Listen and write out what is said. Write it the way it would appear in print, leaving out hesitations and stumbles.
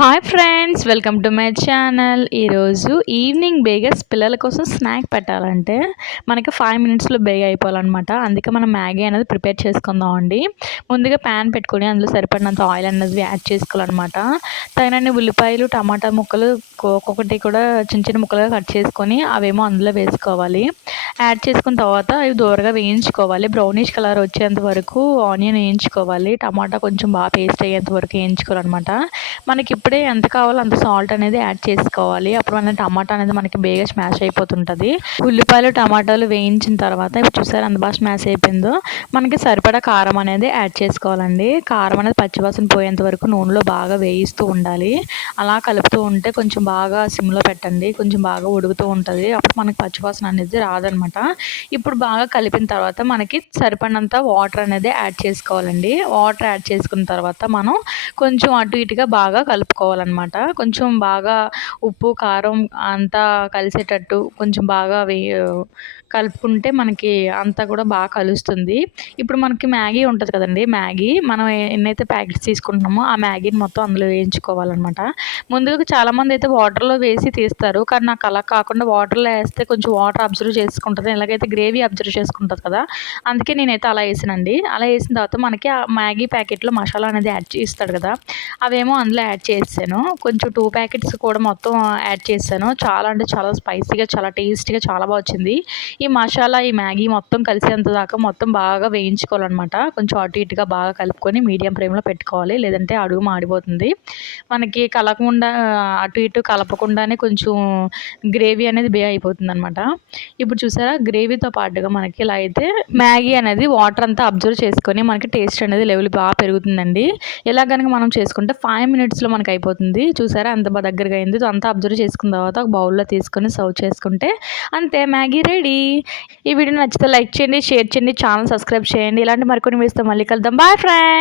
Hi friends, welcome to my channel. ఈరోజు evening బేగా పిల్లల కోసం స్నాక్ పెట్టాలంటే మనకి 5 మినిట్స్లో బేగా అయిపోవాలన్నమాట. అందుకే మనం మ్యాగీ అనేది ప్రిపేర్ చేసుకుందాం అండి. ముందుగా ప్యాన్ పెట్టుకొని అందులో సరిపడినంత ఆయిల్ అనేది యాడ్ చేసుకోవాలన్నమాట. తగినన్ని ఉల్లిపాయలు, టమాటా ముక్కలు ఒక్కొక్కటి కూడా చిన్న చిన్న ముక్కలుగా కట్ చేసుకొని అవేమో అందులో వేసుకోవాలి. యాడ్ చేసుకున్న తర్వాత అవి దూరగా వేయించుకోవాలి. బ్రౌనిష్ కలర్ వచ్చేంత వరకు ఆనియన్ వేయించుకోవాలి. టమాటా కొంచెం బాగా పేస్ట్ అయ్యేంత వరకు వేయించుకోవాలన్నమాట. మనకి ఇప్పుడే ఎంత కావాలో అంత సాల్ట్ అనేది యాడ్ చేసుకోవాలి. అప్పుడు మన టమాటా అనేది మనకి బేగా స్మాష్ అయిపోతుంటుంది. ఉల్లిపాయలు, టమాటాలు వేయించిన తర్వాత ఇప్పుడు చూసారు ఎంత బాగా స్మాష్ అయిపోయిందో. మనకి సరిపడా కారం అనేది యాడ్ చేసుకోవాలండి. కారం అనేది పచ్చివాసన పోయేంత వరకు నూనెలో బాగా వేయిస్తూ ఉండాలి. అలా కలుపుతూ ఉంటే కొంచెం బాగా సిమ్లో పెట్టండి. కొంచెం బాగా ఉడుకుతూ ఉంటుంది. అప్పుడు మనకి పచ్చివాసన అనేది రాదనమాట. ఇప్పుడు బాగా కలిపిన తర్వాత మనకి సరిపడినంత వాటర్ అనేది యాడ్ చేసుకోవాలండి. వాటర్ యాడ్ చేసుకున్న తర్వాత మనం కొంచెం అటు ఇటుగా బాగా కలుపుకోవాలన్నమాట. కొంచెం బాగా ఉప్పు, కారం అంతా కలిసేటట్టు కొంచెం బాగా కలుపుకుంటే మనకి అంతా కూడా బాగా కలుస్తుంది. ఇప్పుడు మనకి మ్యాగీ ఉంటుంది కదండి, మ్యాగీ మనం ఎన్నైతే ప్యాకెట్స్ తీసుకుంటున్నామో ఆ మ్యాగీని మొత్తం అందులో వేయించుకోవాలన్నమాట. ముందుగా చాలామంది అయితే వాటర్లో వేసి తీస్తారు, కానీ నాకు అలా కాకుండా వాటర్లో వేస్తే కొంచెం వాటర్ అబ్జర్వ్ చేసుకుంటుంది, ఎలాగైతే గ్రేవీ అబ్జర్వ్ చేసుకుంటుంది కదా, అందుకే నేనైతే అలా వేసానండి. అలా వేసిన తర్వాత మనకి ఆ మ్యాగీ ప్యాకెట్లో మసాలా అనేది యాడ్ చేస్తాడు కదా, అవేమో అందులో యాడ్ చేసాను. కొంచెం 2 ప్యాకెట్స్ కూడా మొత్తం యాడ్ చేశాను. చాలా అంటే చాలా స్పైసీగా, చాలా టేస్టీగా, చాలా బాగా వచ్చింది. ఈ మసాలా, ఈ మ్యాగీ మొత్తం కలిసేంత దాకా మొత్తం బాగా వేయించుకోవాలన్నమాట. కొంచెం అటు ఇటుగా బాగా కలుపుకొని మీడియం ఫ్లేమ్లో పెట్టుకోవాలి, లేదంటే అడుగు మాడిపోతుంది. మనకి కలపకుండా అటు ఇటు కలపకుండానే కొంచెం గ్రేవీ అనేది అయిపోతుంది అనమాట. ఇప్పుడు చూసారా, గ్రేవీతో పాటుగా మనకి ఇలా అయితే మ్యాగీ అనేది వాటర్ అంతా అబ్జర్వ్ చేసుకొని మనకి టేస్ట్ అనేది లెవెల్ బాగా పెరుగుతుందండి. ఇలా కనుక మనం చేసుకుంటే 5 మినిట్స్లో మనకి అయిపోతుంది. చూసారా అంత బాగా దగ్గరగా అయింది. అంతా అబ్జర్వ్ చేసుకున్న తర్వాత ఒక బౌల్లో తీసుకొని సర్వ్ చేసుకుంటే అంతే, మ్యాగీ రెడీ. ఈ వీడియో నచ్చితే లైక్ చేయండి, షేర్ చేయండి, ఛానల్ సబ్స్క్రైబ్ చేయండి. ఇలాంటి మరికొన్ని వీడియోస్తో మళ్ళీ కలుద్దాం. Bye friends.